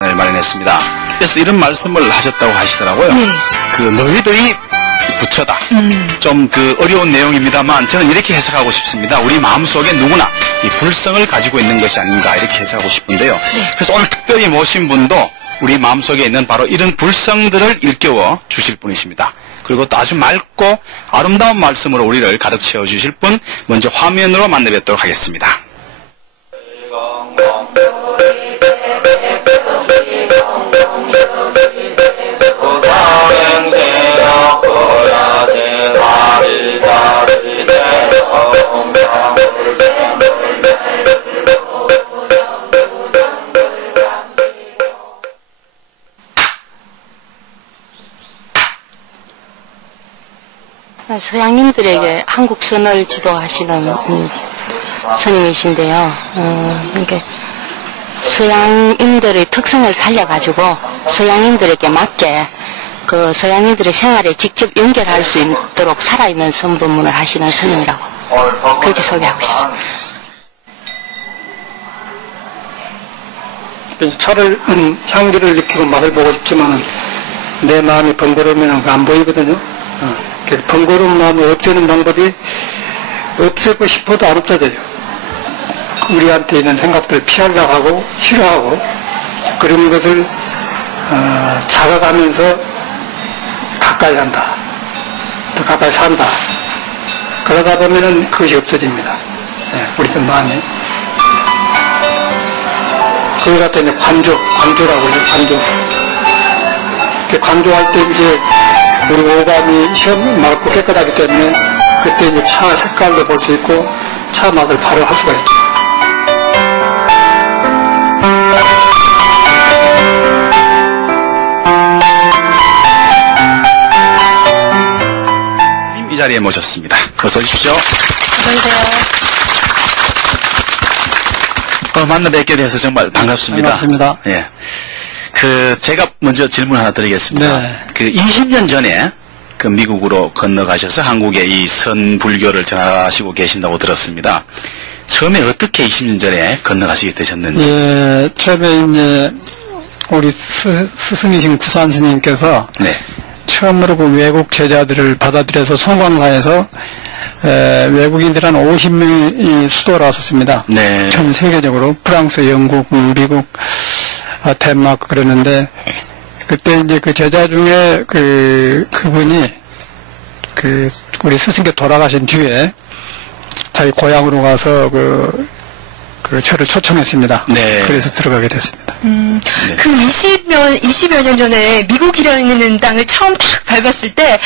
마련했습니다. 그래서 이런 말씀을 하셨다고 하시더라고요. 그 너희들이 부처다. 좀 그 어려운 내용입니다만 저는 이렇게 해석하고 싶습니다. 우리 마음속에 누구나 이 불성을 가지고 있는 것이 아닌가 이렇게 해석하고 싶은데요. 그래서 오늘 특별히 모신 분도 우리 마음속에 있는 바로 이런 불성들을 일깨워 주실 분이십니다. 그리고 또 아주 맑고 아름다운 말씀으로 우리를 가득 채워주실 분 먼저 화면으로 만나 뵙도록 하겠습니다. 서양인들에게 한국 선을 지도하시는 스님이신데요. 이게 서양인들의 특성을 살려가지고 서양인들에게 맞게 그 서양인들의 생활에 직접 연결할 수 있도록 살아있는 선법문을 하시는 스님이라고 그렇게 소개하고 싶습니다. 차를 향기를 느끼고 맛을 보고 싶지만 내 마음이 번거로우면 안 보이거든요. 번거로운 마음을 없애는 방법이 없애고 싶어도 안 없어져요. 우리한테 있는 생각들을 피하려고 하고 싫어하고 그런 것을 자각하면서 가까이 한다. 더 가까이 산다. 그러다 보면은 그것이 없어집니다. 우리들 마음이. 그걸 갖다 이제 관조라고 해요. 관조할 때 이제 우리 오감이 시험 맑고 깨끗하기 때문에 그때 이제 차 색깔도 볼 수 있고 차 맛을 바로 할 수가 있죠. 이 자리에 모셨습니다. 어서 오십시오. 안녕하세요. 만나 뵙게 돼서 정말 반갑습니다. 반갑습니다. 예. 제가 먼저 질문 하나 드리겠습니다. 네. 20년 전에 미국으로 건너가셔서 한국에 이 선불교를 전하시고 계신다고 들었습니다. 처음에 어떻게 20년 전에 건너가시게 되셨는지. 예, 처음에 이제 우리 스승이신 구산 스님께서 네. 처음으로 그 외국 제자들을 받아들여서 송광사에서 외국인들 한 50명이 수도를 왔었습니다. 네. 전 세계적으로 프랑스, 영국, 미국, 덴마크 그러는데 그때 이제 그 제자 중에 그분이 우리 스승께 돌아가신 뒤에 자기 고향으로 가서 저를 초청했습니다. 네. 그래서 들어가게 됐습니다. 네. 그 20여 년 전에 미국이라는 땅을 처음 딱 밟았을 때,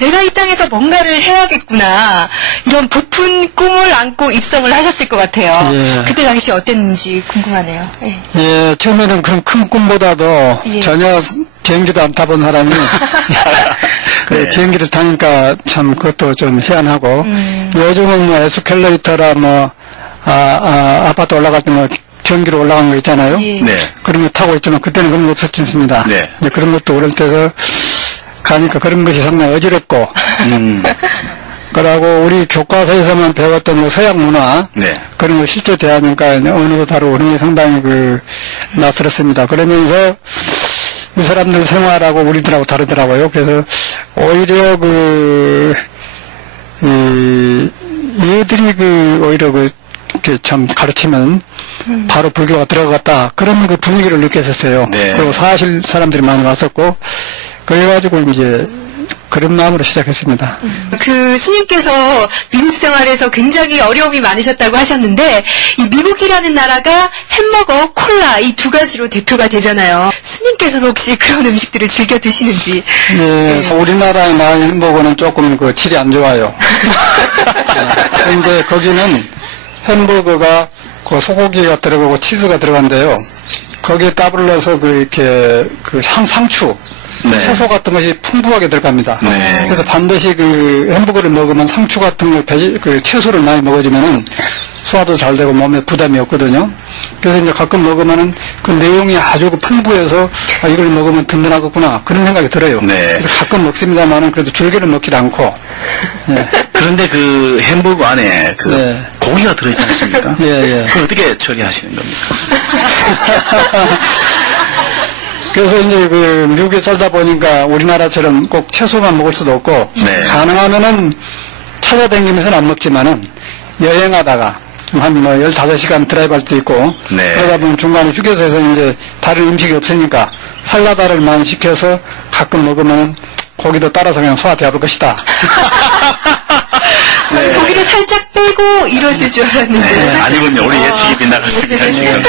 내가 이 땅에서 뭔가를 해야겠구나. 이런 부푼 꿈을 안고 입성을 하셨을 것 같아요. 예. 그때 당시 어땠는지 궁금하네요. 예. 예, 처음에는 그런 큰 꿈보다도 예. 전혀 비행기도 안 타본 사람이 네. 비행기를 타니까 참 그것도 좀 희한하고 요즘은 뭐 에스컬레이터라 아파트 올라갈 때 전기로 올라간 거 있잖아요. 예. 네. 그런 거 타고 있지만 그때는 그런 거 없었지 않습니다. 네. 이제 그런 것도 어릴 때서 가니까 그런 것이 상당히 어지럽고 그러고 우리 교과서에서만 배웠던 서양 문화 네. 그런 거 실제 대하니까 언어도 다르고 그런 게 상당히 낯설었습니다. 그러면서 이 사람들 생활하고 우리들하고 다르더라고요. 그래서 오히려 얘들이 오히려 이렇게 참 가르치면 바로 불교가 들어갔다. 그런 분위기를 느꼈었어요. 네. 그리고 사실 사람들이 많이 왔었고, 그래가지고 이제 그런 마음으로 시작했습니다. 그 스님께서 미국 생활에서 굉장히 어려움이 많으셨다고 하셨는데, 이 미국이라는 나라가 햄버거, 콜라 이 두 가지로 대표가 되잖아요. 스님께서도 혹시 그런 음식들을 즐겨 드시는지. 예, 그래서 우리나라의 나의 햄버거는 조금 질이 안 좋아요. 그런데 거기는 햄버거가 소고기가 들어가고 치즈가 들어간대요. 거기에 더불어서 이렇게 상추, 네. 채소 같은 것이 풍부하게 들어갑니다. 네. 그래서 반드시 햄버거를 먹으면 상추 같은 채소를 많이 먹어주면은 소화도 잘 되고 몸에 부담이 없거든요. 그래서 이제 가끔 먹으면은 그 내용이 아주 풍부해서 이걸 먹으면 든든하겠구나 그런 생각이 들어요. 네. 그래서 가끔 먹습니다만은 그래도 즐겨는 먹질 않고. 네. 그런데 햄버거 안에 네. 고기가 들어있지 않습니까? 예, 예. 그걸 어떻게 처리하시는 겁니까? 그래서 이제 그 미국에 살다 보니까 우리나라처럼 꼭 채소만 먹을 수도 없고 네. 가능하면은 찾아다니면서는 안 먹지만은 여행하다가 한 뭐 15시간 드라이브 할 때 있고 네. 그러다 보면 중간에 휴게소에서 이제 다른 음식이 없으니까 살라다를만 시켜서 가끔 먹으면 고기도 따라서 그냥 소화되어볼 것이다. 저는 네. 고기를 살짝 빼고 이러실 줄 알았는데. 네, 아니군요. 우리 예측이 빗나갔습니다, 지금.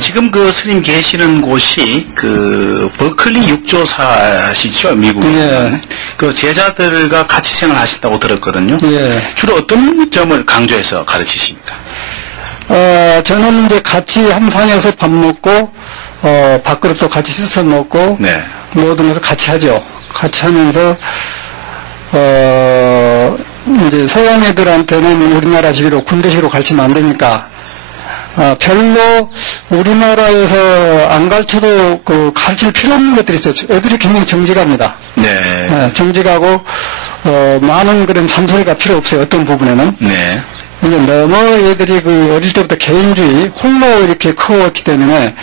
지금 그 스님 계시는 곳이 그 버클리 육조사시죠, 미국에. 예. 그 제자들과 같이 생활하신다고 들었거든요. 예. 주로 어떤 점을 강조해서 가르치십니까? 저는 이제 같이 한 상에서 밥 먹고, 밥그릇도 같이 씻어 먹고, 네. 모든 것을 같이 하죠. 같이 하면서, 이제 서양 애들한테는 우리나라식으로 군대식으로 가르치면 안 되니까, 별로 우리나라에서 안 가르쳐도 그 가르칠 필요 없는 것들이 있어요. 애들이 굉장히 정직합니다. 네. 정직하고, 많은 그런 잔소리가 필요 없어요. 어떤 부분에는. 네. 이제 너무 애들이 그 어릴 때부터 개인주의, 홀로 이렇게 커왔기 때문에,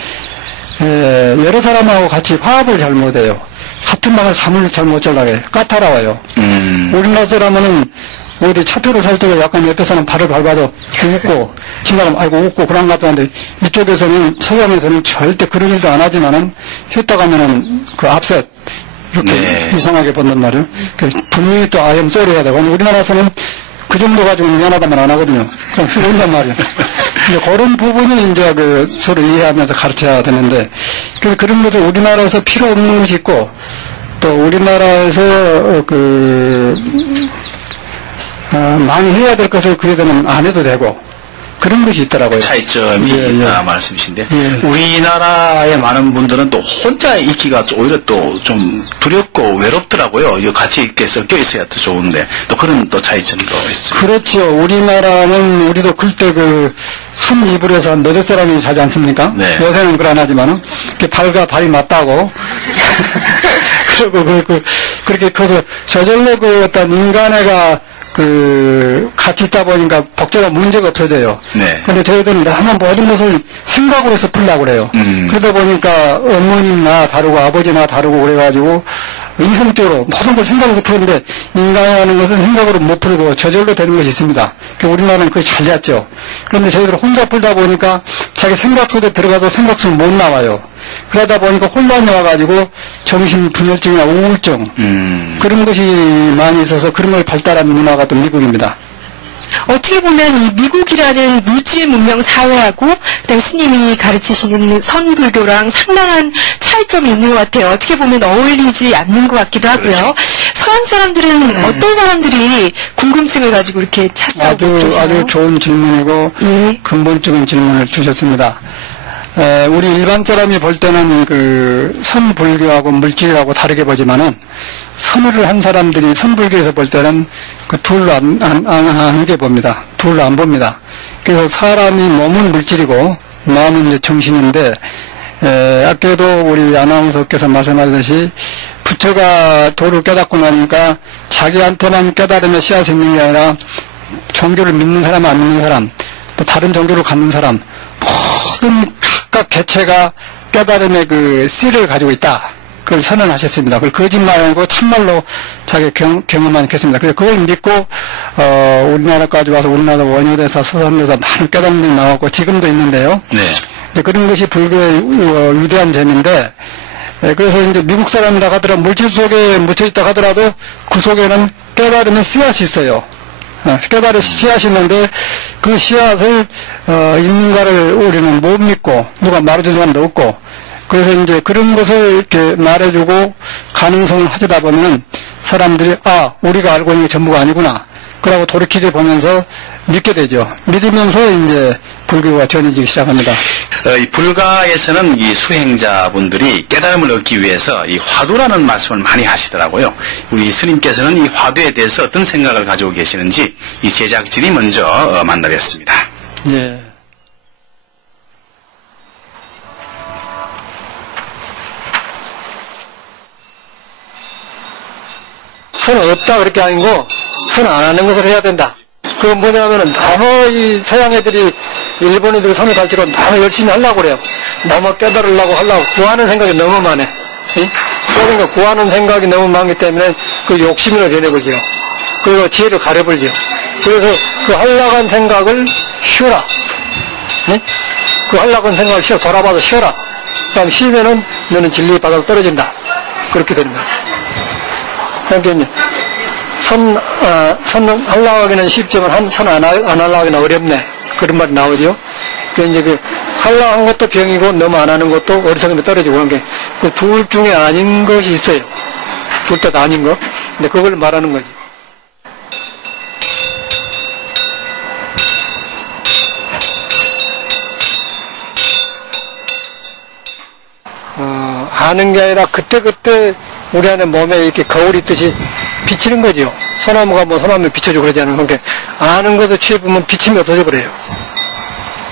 여러 사람하고 같이 화합을 잘 못해요. 같은 방을 잠을 잘 못 자게 까탈아와요. 우리나라 사람은 어디 차표를 살 때 약간 옆에 사람 발을 밟아도 웃고, 지나가면 아이고 웃고 그런 것 같은데, 이쪽에서는, 서양에서는 절대 그런 일도 안 하지만은, 했다 가면은 그 앞셋, 이렇게 네. 이상하게 본단 말이에요. 분명히 또 I am sorry 해야 되고, 우리나라에서는 그 정도 가지고 미안하다만 안 하거든요. 그냥 쓰고 온단 말이에요. 이제 그런 부분이 이제 그 서로 이해하면서 가르쳐야 되는데, 그래서 그런 것을 우리나라에서 필요 없는 것이 있고, 또 우리나라에서 많이 해야 될 것을 그래 되면 안 해도 되고, 그런 것이 있더라고요. 차이점이 말씀이신데 예. 우리나라의 많은 분들은 또 혼자 있기가 오히려 또 좀 두렵고 외롭더라고요. 이거 같이 이렇게 섞여 있어야 더 좋은데 또 그런 또 차이점도 있어요. 그렇죠. 우리나라는 우리도 그때 한 이불에서 너댓 사람이 자지 않습니까? 네. 요새는 그런 하지만은 발과 발이 맞다고 그리고 그렇게 커서 저절로 어떤 인간애가 같이 있다 보니까 복제가 문제가 없어져요. 네. 근데 저희들은 너무 모든 것을 생각으로 해서 풀려고 그래요. 그러다 보니까 어머니나 다르고 아버지나 다르고 그래가지고 이성적으로 모든 걸 생각해서 푸는데 인간이라는 것은 생각으로 못 풀고 저절로 되는 것이 있습니다. 우리나라는 그게 잘 됐죠. 그런데 저희들은 혼자 풀다 보니까 자기 생각 속에 들어가서 생각 속에 못 나와요. 그러다 보니까 혼란이 와가지고 정신분열증이나 우울증 그런 것이 많이 있어서 그런 걸 발달한 문화가 또 미국입니다. 어떻게 보면 이 미국이라는 물질 문명 사회하고 그다음에 스님이 가르치시는 선불교랑 상당한 차이점이 있는 것 같아요. 어떻게 보면 어울리지 않는 것 같기도 하고요. 그렇죠. 서양 사람들은 어떤 사람들이 궁금증을 가지고 이렇게 찾아오고 계시나요? 아주 좋은 질문이고 근본적인 질문을 주셨습니다. 우리 일반 사람이 볼 때는 선불교하고 물질하고 다르게 보지만은 선을 한 사람들이 선불교에서 볼 때는 둘로 안 봅니다. 둘로 안 봅니다. 그래서 사람이 몸은 물질이고 마음은 이제 정신인데 아까도 우리 아나운서께서 말씀하셨듯이 부처가 도를 깨닫고 나니까 자기한테만 깨달음의 씨앗이 있는 게 아니라 종교를 믿는 사람 안 믿는 사람 또 다른 종교를 갖는 사람 모든 각각 개체가 깨달음의 씨를 가지고 있다. 그걸 선언하셨습니다. 그걸 거짓말 아니고 참말로 자기 경험만 했습니다. 그래서 그걸 믿고 우리나라까지 와서 우리나라 원효대사, 서산대사 많은 깨달음들이 나왔고 지금도 있는데요. 네. 그런 것이 불교의 위대한 점인데 그래서 이제 미국 사람이라 하더라도 물질 속에 묻혀 있다 하더라도 그 속에는 깨달음의 씨앗이 있어요. 깨달음의 씨앗이 있는데 그 씨앗을 있는가를 우리는 못 믿고 누가 말해준 사람도 없고 그래서 이제 그런 것을 이렇게 말해주고 가능성을 하다 보면 사람들이 우리가 알고 있는 게 전부가 아니구나. 그러고 돌이키게 보면서 믿게 되죠. 믿으면서 이제 불교가 전해지기 시작합니다. 이 불가에서는 이 수행자분들이 깨달음을 얻기 위해서 이 화두라는 말씀을 많이 하시더라고요. 우리 스님께서는 이 화두에 대해서 어떤 생각을 가지고 계시는지 이 제작진이 먼저 만나겠습니다. 예. 선은 없다 그렇게 아니고 선은 안 하는 것을 해야 된다. 그건 뭐냐면은 너무 이 서양 애들이 일본인들이 섬에 갈지로 너무 열심히 하려고 그래요. 너무 깨달으려고 하려고 구하는 생각이 너무 많아. 그러니까 구하는 생각이 너무 많기 때문에 그 욕심으로 되는 거죠. 그리고 지혜를 가려버리죠. 그래서 그 하려고 한 생각을 쉬어라. 그 하려고 한 생각을 쉬어. 돌아봐서 쉬어라. 그럼 쉬면은 너는 진리의 바닥으로 떨어진다. 그렇게 되는 거예요. 그러니까 이제 선 하려고 하기는 쉽지만 선 안 하려고 하기는 어렵네. 그런 말이 나오죠. 그러니까 이제 하려고 한 것도 병이고 너무 안 하는 것도 어리석음에 떨어지고 그런 게 그 둘 중에 아닌 것이 있어요. 둘 다 아닌 거. 근데 그걸 말하는 거지. 아는 게 아니라 그때그때 우리 안에 몸에 이렇게 거울이 있듯이 비치는 거죠. 소나무가 뭐 소나무를 비춰주고 그러지 않은 그러니까 아는 것을 취해보면 비침이 없어져 버려요.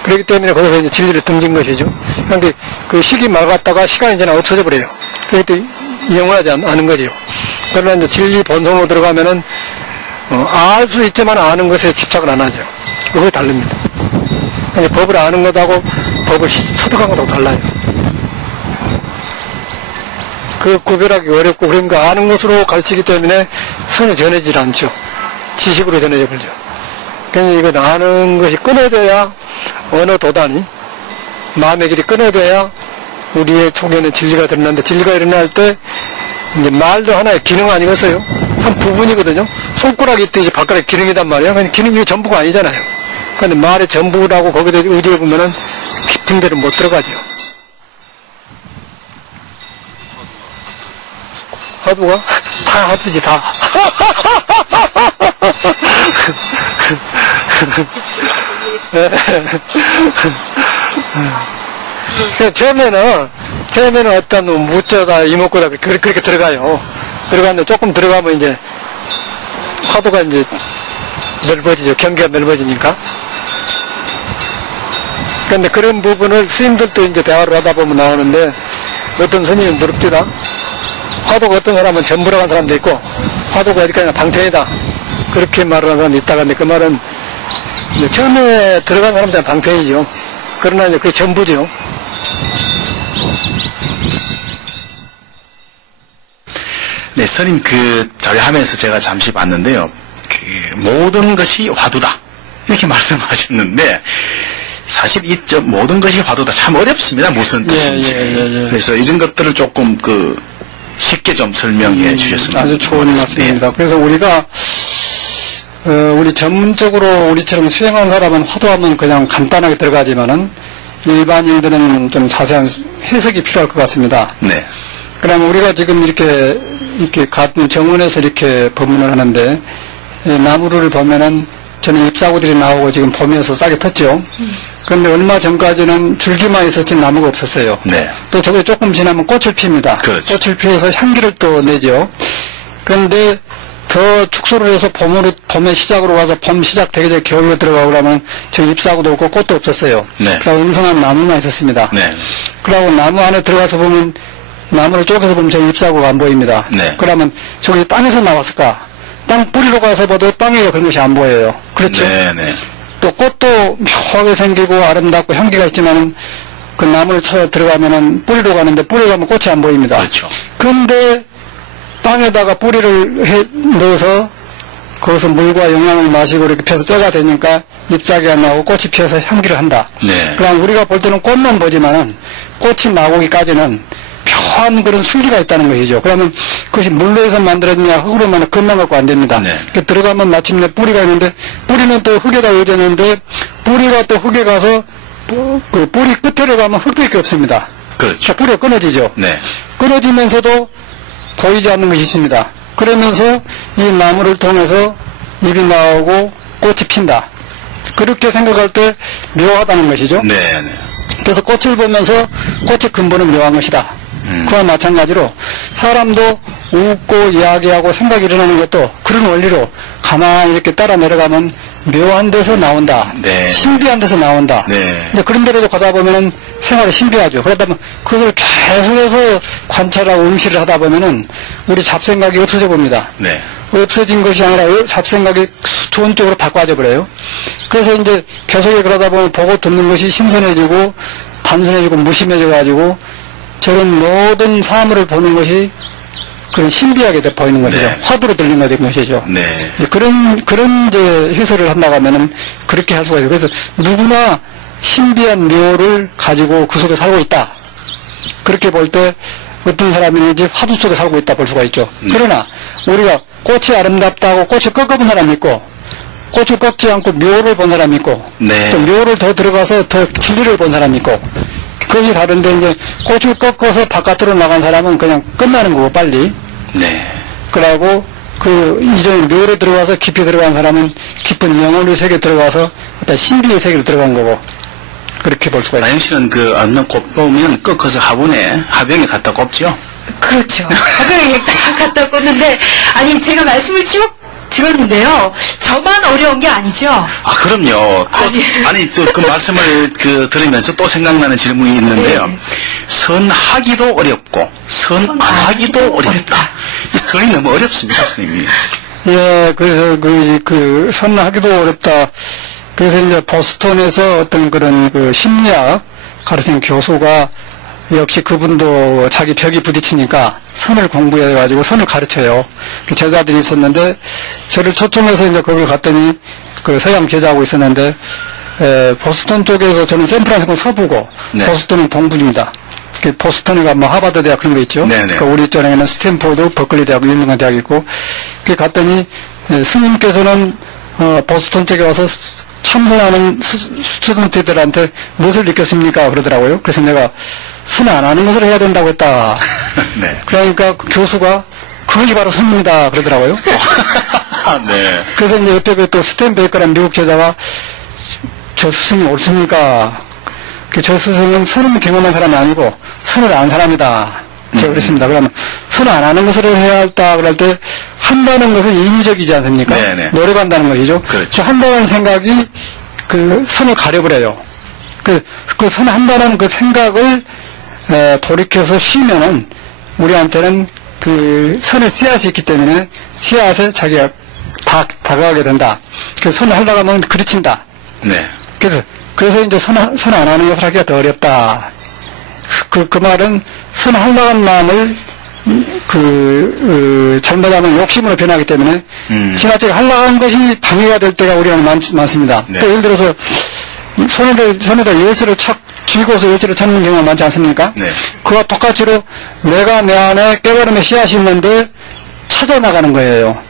그렇기 때문에 거기서 이제 진리를 등진 것이죠. 그런데 그 시기 맑았다가 시간이 지나 없어져 버려요. 그렇기 때문에 영원하지 않은 거죠. 그러나 이제 진리 본성으로 들어가면은 알 수 있지만 아는 것에 집착을 안 하죠. 그게 다릅니다. 그러니까 법을 아는 것하고 법을 터득한 것하고 달라요. 그 구별하기 어렵고 그러니까 아는 것으로 가르치기 때문에 선이 전해지질 않죠. 지식으로 전해져 버리죠. 그러니까 이건 아는 것이 끊어져야 어느 도단이 마음의 길이 끊어져야 우리의 속에는 진리가 드러나는데 진리가 일어날 때 이제 말도 하나의 기능 아니겠어요? 한 부분이거든요. 손가락이 있듯이 발가락이 기능이단 말이에요. 그러니까 기능이 전부가 아니잖아요. 그런데 말의 전부라고 거기에 의지해 보면은 깊은 데는 못 들어가죠. 화두가? 다 화두지, 다. 처음에는 어떤 무자다, 이목구다, 그렇게 들어가요. 들어가는데 조금 들어가면 이제 화두가 이제 넓어지죠. 경계가 넓어지니까. 그런데 그런 부분을 스님들도 이제 대화를 하다 보면 나오는데 어떤 스님은 무릅지다. 화두가 어떤 사람은 전부라고 하는 사람도 있고 화두가 이렇게 방편이다 그렇게 말하는 사람도 있다가 근데 그 말은 이제 처음에 들어간 사람들은 방편이죠. 그러나 이제 그게 전부죠. 네, 스님 절하면서 제가 잠시 봤는데요. 모든 것이 화두다 이렇게 말씀하셨는데 사실 모든 것이 화두다 참 어렵습니다. 무슨 뜻인지. 그래서 이런 것들을 조금 쉽게 좀 설명해 주셨으면 아주 좋은 말씀입니다. 그래서 우리가 우리 전문적으로 우리처럼 수행한 사람은 화두하면 그냥 간단하게 들어가지만은 일반인들은 좀 자세한 해석이 필요할 것 같습니다. 네. 그러면 우리가 지금 이렇게 같은 정원에서 이렇게 법문을 하는데 나무를 보면은 저는 잎사구들이 나오고 지금 봄에서 싹이 텄죠. 그런데 얼마 전까지는 줄기만 있었지 나무가 없었어요. 네. 또 저게 조금 지나면 꽃을 핍니다. 그렇죠. 꽃을 피워서 향기를 또 내죠. 그런데 더 축소를 해서 봄의 시작으로 가서 봄 시작되기 전에 겨울로 들어가고 그러면 저 잎사구도 없고 꽃도 없었어요. 네. 그러고 웅성한 나무만 있었습니다. 네. 그러고 나무 안에 들어가서 보면 나무를 쪼개서 보면 저 잎사구가 안 보입니다. 네. 그러면 저기 땅에서 나왔을까? 땅 뿌리로 가서 봐도 땅에 그런 것이 안 보여요. 그렇죠? 네, 네. 또 꽃도 묘하게 생기고 아름답고 향기가 있지만은 그 나무를 찾아 들어가면은 뿌리로 가는데 뿌리로 가면 꽃이 안 보입니다. 그렇죠. 그런데 땅에다가 뿌리를 넣어서 거기서 물과 영양을 마시고 이렇게 펴서 뼈가 되니까 잎사귀가 나오고 꽃이 피어서 향기를 한다. 네. 그럼 우리가 볼 때는 꽃만 보지만은 꽃이 나오기까지는 묘한 그런 순리가 있다는 것이죠. 그러면 그것이 물로 해서 만들어지냐 흙으로만 그것만 갖고 안 됩니다. 네. 들어가면 마침내 뿌리가 있는데 뿌리는 또 흙에다 의젓는데 뿌리가 또 흙에 가서 그 뿌리 끝으로 가면 흙밖에 없습니다. 그렇죠. 뿌리가 끊어지죠. 네. 끊어지면서도 보이지 않는 것이 있습니다. 그러면서 이 나무를 통해서 잎이 나오고 꽃이 핀다. 그렇게 생각할 때 묘하다는 것이죠. 네, 네. 그래서 꽃을 보면서 꽃의 근본은 묘한 것이다. 그와 마찬가지로 사람도 웃고 이야기하고 생각이 일어나는 것도 그런 원리로 가만히 이렇게 따라 내려가면 묘한 데서 나온다. 네. 신비한 데서 나온다. 네. 근데 그런 데로도 가다 보면은 생활이 신비하죠. 그러다 보면 그걸 계속해서 관찰하고 응시를 하다 보면은 우리 잡생각이 없어져 봅니다. 네. 없어진 것이 아니라 잡생각이 좋은 쪽으로 바꿔져 버려요. 그래서 이제 계속 그러다 보면 보고 듣는 것이 신선해지고 단순해지고 무심해져가지고 저런 모든 사물을 보는 것이 그런 신비하게 돼 보이는 것이죠. 네. 화두로 들리는 것이죠. 네. 그런 이제 해설을 한다고 하면은 그렇게 할 수가 있어요. 그래서 누구나 신비한 묘를 가지고 그 속에 살고 있다. 그렇게 볼 때 어떤 사람이든지 화두 속에 살고 있다 볼 수가 있죠. 그러나 우리가 꽃이 아름답다고 꽃을 꺾어본 사람이 있고 꽃을 꺾지 않고 묘를 본 사람이 있고 네. 또 묘를 더 들어가서 더 진리를 본 사람이 있고 그것이 다른데 이제 꽃을 꺾어서 바깥으로 나간 사람은 그냥 끝나는 거고 빨리. 네. 그러고 그 이전에 묘에 들어가서 깊이 들어간 사람은 깊은 영혼의 세계에 들어가서 어떤 신비의 세계로 들어간 거고 그렇게 볼 수가 있어요. 나영 씨는 그 아름다운 꽃 보면 꺾어서 화병에 갖다 꼽죠? 그렇죠. 화병에 딱 갖다 꽂는데 아니 제가 말씀을 쭉 들었는데요. 저만 어려운 게 아니죠. 아, 그럼요. 또 그 말씀을 들으면서 또 생각나는 질문이 있는데요. 네. 선하기도 어렵고, 선 안 하기도 어렵다. 이 선이 너무 어렵습니다, 선생님이. 예, 그래서 선하기도 어렵다. 그래서 이제 보스턴에서 어떤 그런 심리학 가르치는 교수가 역시 그분도 자기 벽이 부딪히니까 선을 공부해가지고 선을 가르쳐요. 그 제자들이 있었는데 저를 초청해서 이제 거기 갔더니 그 서양 제자하고 있었는데 보스턴 쪽에서 저는 샌프란시스코 서부고 네. 보스턴은 동부입니다. 보스턴에 가면 하버드 대학 그런 거 있죠. 그러니까 우리 쪽에는 스탠포드, 버클리 대학 유명한 대학이 있고 그 갔더니 스님께서는 보스턴 쪽에 와서 참선하는 스튜던트들한테 무엇을 느꼈습니까? 그러더라고요. 그래서 내가 선 안 하는 것을 해야 된다고 했다. 네. 그러니까 그 교수가 그것이 바로 선입니다. 그러더라고요. 네. 그래서 이제 옆에 또 스탠 베이커라는 미국 제자가 저 스승이 옳습니까? 저 스승은 선을 경험한 사람이 아니고 선을 안 사람이다. 제가 그랬습니다. 그러면 선 안 하는 것을 해야 했다. 그럴 때 한다는 것은 인위적이지 않습니까? 네네. 노력한다는 것이죠. 그렇죠. 한다는 생각이 그 선을 가려버려요. 그 선 한다는 그 생각을 돌이켜서 쉬면은 우리한테는 그 선의 씨앗이 있기 때문에 씨앗에 자기가 다가가게 된다. 그래서 선을 하려고 하면 그르친다. 네. 그래서 이제 선 안 하는 것을 하기가 더 어렵다. 그 말은 선 하려고 하는 마음을 잘못하면 욕심으로 변하기 때문에 지나치게 하려고 하는 것이 방해가 될 때가 우리는 많습니다. 네. 또 예를 들어서 손에다 열쇠를 쥐고서 열쇠를 찾는 경우가 많지 않습니까? 네. 그와 똑같이로 내가 내 안에 깨달음의 씨앗이 있는데 찾아나가는 거예요.